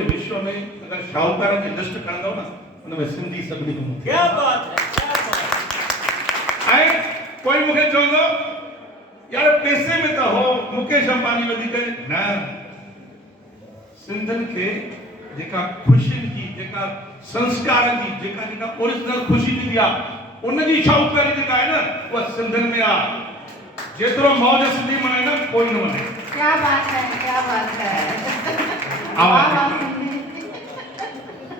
विश्व में अगर शाहूकार की लिस्ट खणंदो न उनमें सिंधी सभिनी खां मथे। क्या बात है, क्या बात है। ऐं कोई मूंखे चवंदो यार पैसे में तो हो मुकेश अंबानी वधीक न, सिंधन के जेका खुशी जी जेका संस्कार जी जेका जेका ओरिजिनल खुशी थींदी आहे उन जी शाहूकारी जेका आहे न उहा सिंधन में आहे। जेतिरो मौज सिंधी मनाए न कोई न मनाए। क्या बात है, क्या बात है। आवाज़। वाह, वाह, सिंधी।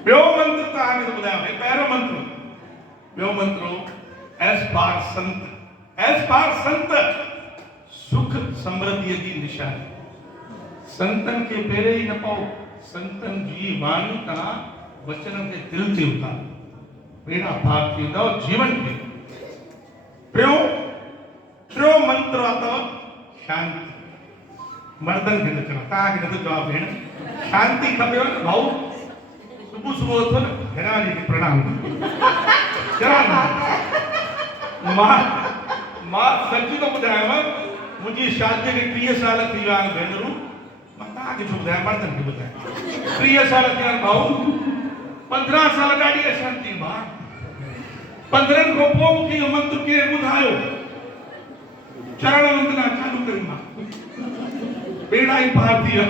ॿियो मंत्र तव्हांखे थो ॿुधायां भई पहिरियों मंत्र ॿियो मंत्र एस पार संत सुख समृद्धि की निशानी। संतन के पेरे ही न पाओ, संतन जी वाणी तव्हां वचन के दिल ते उतारो, बेड़ा पार थींदो जीवन के। टियों मंत्र अथव शांति। मर्दन खे न चवणो, तव्हांखे नथो जवाब भेण, शांति खपेव न भाऊ। सुबह सुबह उथो न घरवारी खे प्रणाम मां सच थो ॿुधायांव, मुंहिंजी शादीअ खे 30 साल थी विया आहिनि भेनरूं। मां तव्हांखे छो ॿुधायां, मर्दनि खे ॿुधायां। 30 साल थी विया आहिनि भाऊ। 15 साल ॾाढी अशांती मां। 15 खां पोइ मूंखे इहो मंत्र केरु ॿुधायो, चरण वंदना चालू कई मां, बेड़ा ही पार थी विया।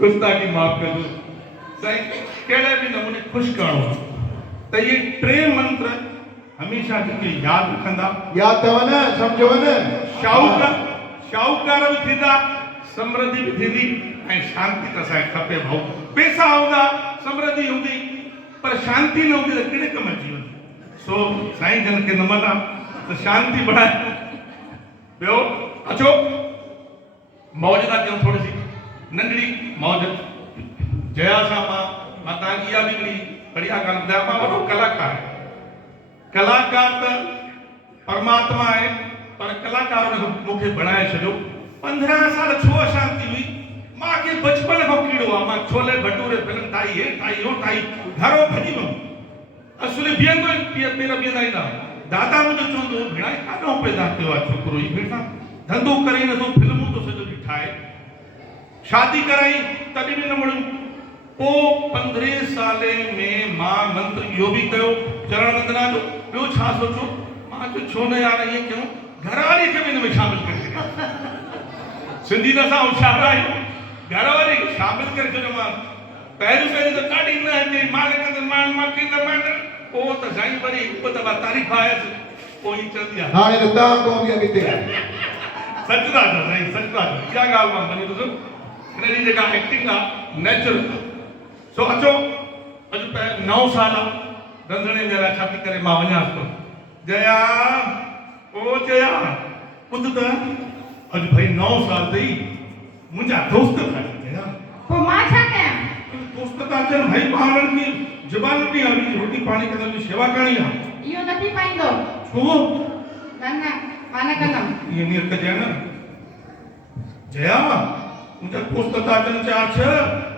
गुस्ताखी माफ़ कजो साईं, कहिड़े बि नमूने ख़ुशि करणो आहे त इहे 3 मंत्र हमेशह जेके यादि रखंदा, याद अथव न, सम्झो न। शाहूकार बि थींदा, समृद्धि बि थींदी ऐं शांति त असांखे खपे भाऊ। पैसा हूंदा, समृद्धि हूंदी, पर शांति न हूंदी त कहिड़े कम अची वेंदी। सो साईं जन खे नमन आहे त शांति बढ़ाए। ॿियो अचो मौज था कयूं, थोरी सी नंढड़ी मौज। जया सां मां तव्हांजी इहा बि हिकिड़ी बढ़िया ॻाल्हि ॿुधायां। मां वॾो कलाकार आहियां। कलाकार त परमात्मा आहे, पर कलाकार हुन मूंखे बणाए छॾियो। 15 साल छो अशांति हुई, मूंखे बचपन खां कीड़ो आहे। मां छोले भटूरे फिल्म ठाही, हे ठाही, हो ठाही, घरो भॼी वियुमि। असुली बीहंदो पेर बीहंदा ई न। दादा मुंहिंजो चवंदो भेणा काॾों पैदा थियो आहे छोकिरो, ही बेटा धंधो करे नथो, फिल्मूं थो सॼो ॾींहुं ठाहे। शादी कराई तॾहिं बि न मुड़ियो। पोइ 15 साले में मां मंत्र इहो बि कयो चरण वंदना जो। ॿियो छा सोचो, मां चयो छो न यार ईअं कयूं, घरवारी खे बि हिन में शामिल करे छॾियो। सिंधी त असां होशियार आहियूं, घरवारी खे शामिल करे छॾियो। मां पहिरीं त ॾाढी न अचे, मां पोइ त साईं वरी हिकु दफ़ा तारीफ़ आयसि, पोइ ई चवंदी आहे हाणे त तव्हां को बि अॻिते। सच था चओ साईं, सच था चओ। इहा ॻाल्हि मां मञी थो सघां, हिनजी जेका एक्टिंग आहे नेचुरल। सो अचो अॼु 9 साल रंधिणे जे लाइ छाती करे मां वञा थो। जया ओ जया ॿुध त अॼु भाई 9 साल अथई, मुंहिंजा दोस्त था जया। पोइ मां छा कयां? दोस्त था अचनि भाई, ॿारनि खे ज़बान ॾिनी आहे, रोटी पाणी कंदमि, शेवा करणी आहे। इहो न थी पाईंदो। छो? न न मां न कंदमि। इहे नियत कजे न जया। मुंहिंजा दोस्त था अचनि 4-6,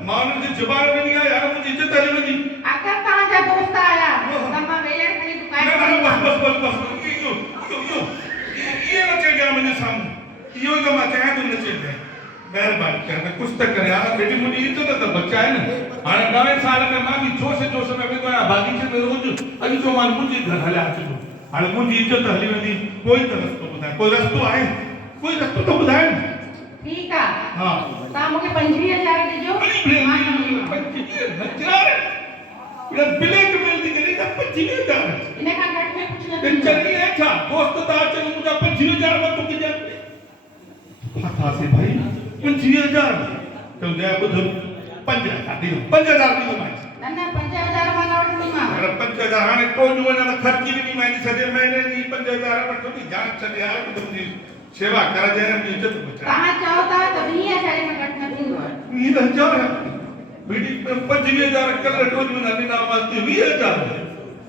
मां उन्हनि खे ज़बान ॾिनी आहे यार, मुंहिंजी इज़त हली वेंदी। अगरि तव्हांजा दोस्त आया त मां वेलण खणी दुकान बस इहो न चइजांइ मुंहिंजे साम्हूं। इहो ई त मां चाहियां थो, न चइजांइ। महिरबानी करे कुझु त करे यार, बेटी मुंहिंजी इज़त त बचाए न। हाणे 9 साल में मां बि जोश में वेंदो आहियां बागीचे में रोज़। अॼु चयो मां मुंहिंजे घर हलिया अचिजो, हाणे मुंहिंजी इज़त हली वेंदी। कोई त रस्तो ॿुधाए, कोई रस्तो आहे, कोई रस्तो त ॿुधाए न। ठीक आहे। हा तव्हां मूंखे 25,000 ॾिजो। ब्लैकमेल थी करे 25,000 इन खां घटि में कुझु न थींदो। चलिए छा दोस्त था अचनि, मुंहिंजा 25,000 में तोखे ॾियनि। फाथासीं भाई 25,000 चऊं जया ॿुध 5,000 ॾियो, 5,000 ॾियो मां। न न 5,000 मां न वठंदीमांव। अरे 5,000 हाणे कोन वञा त ख़र्ची बि ॾींदी मां सॼे महीने जी। 5,000 वठो थी जान छॾे यार, तुंहिंजी शेवा कर जाए, मुंहिंजी इज़त बचाए। तव्हां चओ था त 20,000 में घटि न थींदो। ये तो हजार है बेटी 25,000 कल रोज में नबी नामाज की 20,000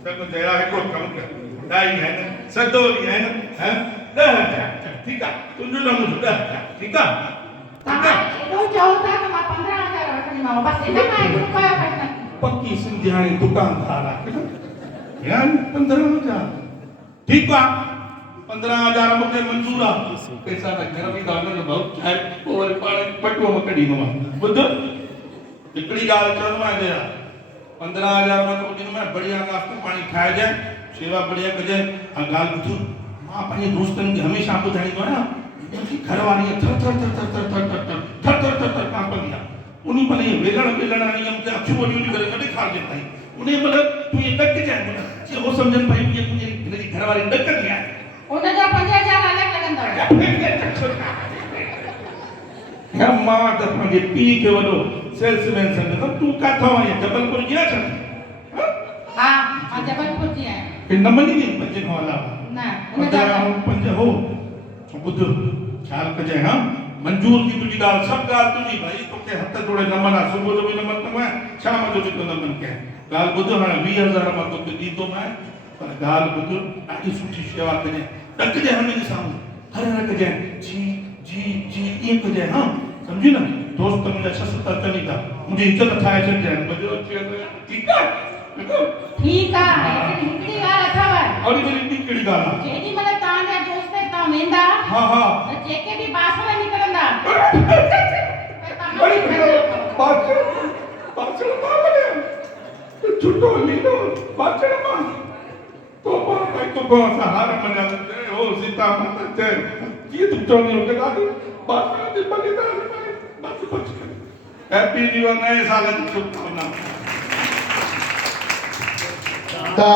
तक जया है को कम कर दाई है ना सदोरी है ना है 10,000 ठीक है तुम जो मुझे 10,000 ठीक है। तव्हां एॾो चओ था त मां 15,000 वठंदीमांव, बसि इन खां हेठि रुपयो घटि न। पक्की सिंधी हाणे दुकानदार आहे यार। 15,000 ठीक है, 15,000 मूंखे मंज़ूर आहे। पैसा त घर में गानो जो बहुत चाहे, पोइ वरी पाण पटुओ में कढी ॾींदोमांव। ॿुध हिकिड़ी ॻाल्हि चवंदो आहियां जया 15,000 मां तो दिन में बढ़िया नाश्तो पानी खाए जाए सेवा बढ़िया कजे ॻाल्हि ॿुधो मां पंहिंजे दोस्तनि खे हमेशह ॿुधाईंदो आहियां मुंहिंजी घरवारी थर थर थर थर थर थर थर थर थर थर थर थर कांपंदी आहे उन महिल इहे वेलण आणी मूंखे अखियूं वॾियूं वॾियूं करे न ॾेखारजे ताईं उन महिल तूं इहे ॾकजांइ मन जीअं हो सम्झनि भई हिनजी घरवारी ॾकंदी आहे उनजा 5,000 अलॻि लॻंदव या मां त पंहिंजे पीउ खे वॾो सेल्समैन सम्झंदमि तूं काथां आई आहीं जबलपुर जी आहे छा हा मां जबलपुर जी आहियां हे न मञी नी पंज खां अलावा न पंद्रहं ऐं पंज हो ॿुध ख़्यालु कजांइ हा मंजूर थी तुंहिंजी ॻाल्हि सभु ॻाल्हि तुंहिंजी भाई तोखे हथ जोड़े नमन आहे सुबुह जो बि नमन कंदो आहियां शाम जो बि तो नमन कयां ॻाल्हि ॿुध हाणे 20,000 मां तोखे ॾींदोमांइ पर ॻाल्हि ॿुध ॾाढी सुठी शेवा कजांइ ॾकजांइ हुनजे साम्हूं हर हर कजांइ जी जी जी ईअं कजांइ हा सम्झी न दोस्त मुंहिंजा 6-7 अचनि था मुंहिंजी इज़त ठाहे छॾिजांइ मज़ो अची वेंदो ठीकु आहे ठीकु आहे हिकिड़ी ॻाल्हि अथव और वरी ॿी कहिड़ी ॻाल्हि आहे जेॾी महिल तव्हांजा दोस्त हितां वेंदा हा हा त जेके बि बासण निकिरंदा अरे बासण मां बने छुटो लीनो बासण मां तो मां भाई तो को सहारा मना ओ सीता माता जय ये तुम चोनी हो के दादी बासण दी बलिदान में बस बच हैप्पी न्यू ईयर नए साल की शुभकामनाएं ता